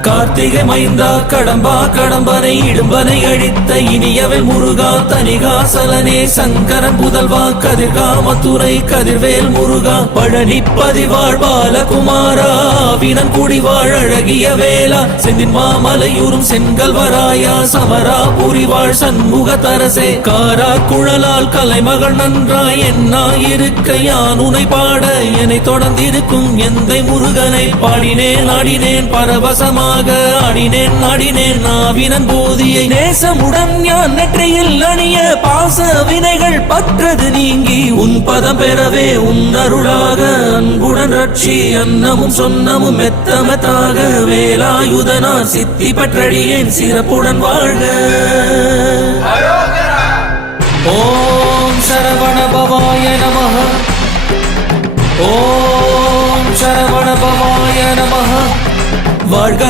கார்த்திகை மைந்தா கடம்பா கடம்பனை இடும்பனை அழித்த இனியவன் முருகா தனிகாசலனே சங்கரன் புதல்வா கதிர்காமத்துறை கதிர்வேல் முருகா பழனி பதிவாழ் பாலகுமாரா வினன் குடிவாழ் அழகிய வேளா செந்தின் மாமலையூரும் செங்கல்வராயா சமரா புரிவாழ் சண்முக தரசே காரா குழலால் கலைமகள் நன்றாய் என்னாயிருக்க யான் உனை பாட என்னை தொடர்ந்திருக்கும் எந்தை முருகனை பாடினேன் ஆடினேன் பரவசமாக ஆடினேன் நாடினேன் நாவினன் போதியை நேசமுடன் ஞான் நெற்றியில் அணிய பாச வினைகள் பற்றது நீங்கி உன் பதம் பெறவே உன் அருளாக அன்புடன் ரட்சி அன்னமும் சொன்னமும் மெத்தமத்தாக வேலாயுதனார் சித்தி பற்றடியேன் சிறப்புடன் வாழ்க. ஓம் சரவண பவாய நமஹ. ஓம் சரவண பவாய நமஹ. வாழ்க.